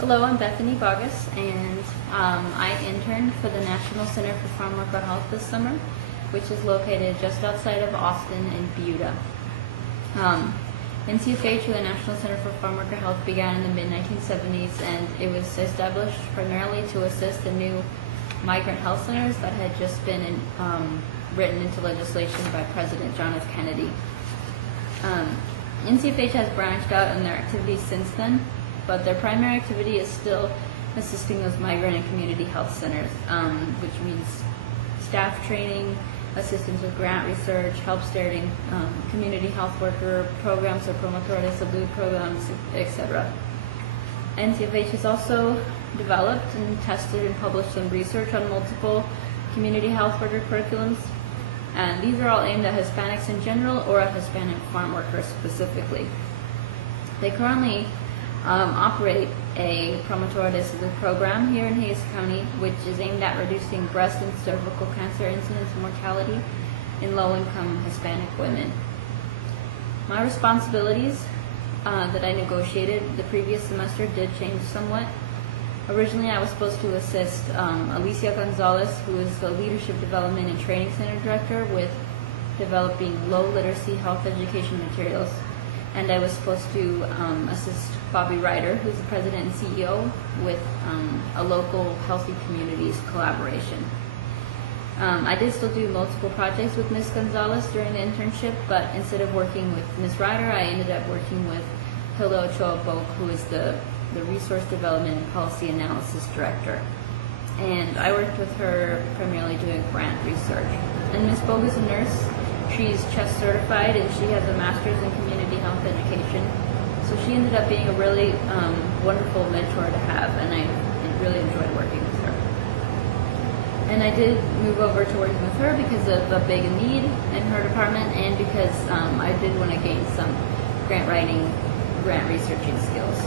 Hello, I'm Bethany Boggess, and I interned for the National Center for Farm Worker Health this summer, which is located just outside of Austin in Buda. NCFH, or the National Center for Farm Worker Health, began in the mid-1970s, and it was established primarily to assist the new migrant health centers that had just been written into legislation by President John F. Kennedy. NCFH has branched out in their activities since then, but their primary activity is still assisting those migrant and community health centers, which means staff training, assistance with grant research, help starting community health worker programs or promotor de salud programs, etc. NCFH has also developed and tested and published some research on multiple community health worker curriculums, and these are all aimed at Hispanics in general or at Hispanic farm workers specifically. They currently operate a promotor de salud program here in Hayes County, which is aimed at reducing breast and cervical cancer incidence and mortality in low-income Hispanic women. My responsibilities that I negotiated the previous semester did change somewhat. Originally, I was supposed to assist Alicia Gonzalez, who is the Leadership Development and Training Center Director, with developing low literacy health education materials. And I was supposed to assist Bobby Ryder, who's the president and CEO, with a local healthy communities collaboration. I did still do multiple projects with Ms. Gonzalez during the internship, but instead of working with Ms. Ryder, I ended up working with Hilda Ochoa-Boak, who is the Resource Development and Policy Analysis Director. And I worked with her primarily doing grant research. And Ms. Bogue is a nurse. She's CHEST certified, and she has a master's in community health education. So she ended up being a really wonderful mentor to have, and I really enjoyed working with her. And I did move over to working with her because of a big need in her department, and because I did want to gain some grant writing, grant researching skills.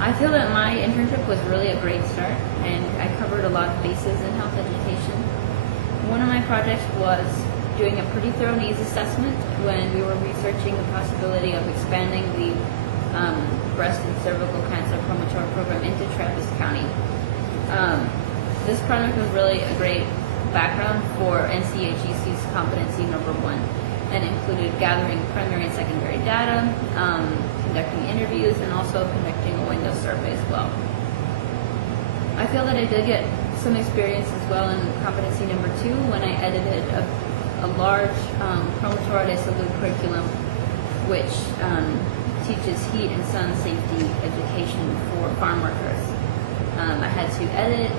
I feel that my internship was really a great start, and I covered a lot of bases in health education. One of my projects was doing a pretty thorough needs assessment when we were researching the possibility of expanding the breast and cervical cancer promotor program into Travis County. This project was really a great background for NCHEC's competency number 1, and included gathering primary and secondary data, conducting interviews, and also conducting a window survey as well. I feel that I did get some experience as well in competency number 2 when I edited a large promotor de salud curriculum, which teaches heat and sun safety education for farm workers. I had to edit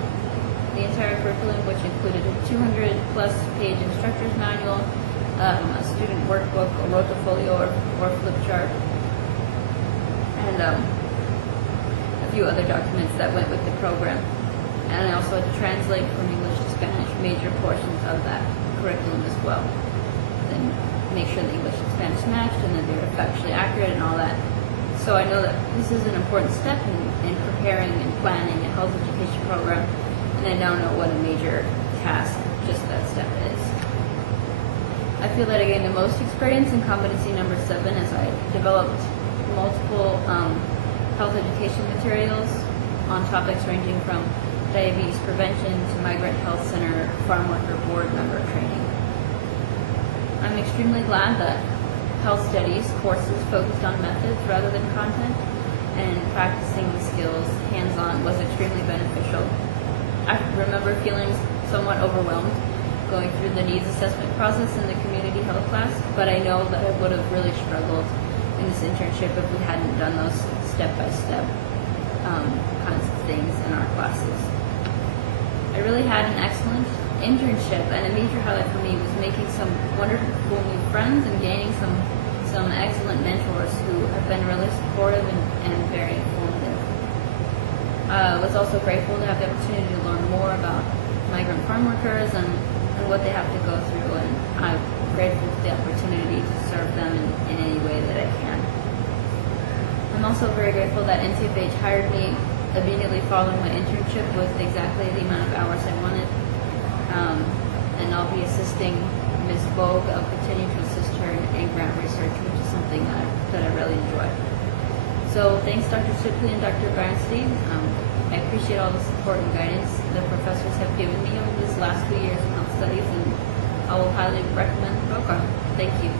the entire curriculum, which included a 200-plus page instructor's manual, a student workbook, a rotofolio or flip chart, and a few other documents that went with the program. And I also had to translate from English to Spanish major portions of that curriculum as well. Then make sure the English and Spanish matched, and that they were factually accurate and all that. So I know that this is an important step in preparing and planning a health education program, and I now know what a major task just that step is. I feel that I gained the most experience in competency number 7 as I developed multiple health education materials on topics ranging from diabetes prevention to migrant health center farm worker board member training. I'm extremely glad that health studies courses focused on methods rather than content, and practicing the skills hands-on was extremely beneficial. I remember feeling somewhat overwhelmed going through the needs assessment process in the community health class, but I know that I would have really struggled in this internship if we hadn't done those step-by-step kinds of things in our classes. I really had an excellent internship, and a major highlight for me was making some wonderful new friends and gaining some excellent mentors who have been really supportive and very informative. I was also grateful to have the opportunity to learn more about migrant farm workers and what they have to go through, and I'm grateful for the opportunity to serve them in any way that I can. I'm also very grateful that NCFH hired me immediately following my internship with exactly the amount of hours I wanted. And I'll be assisting Ms. Bogue. I'll continue to assist her in grant research, which is something that I really enjoy. So thanks Dr. Shipley and Dr. Bernstein. I appreciate all the support and guidance the professors have given me over these last 2 years in health studies, and I will highly recommend the program. Thank you.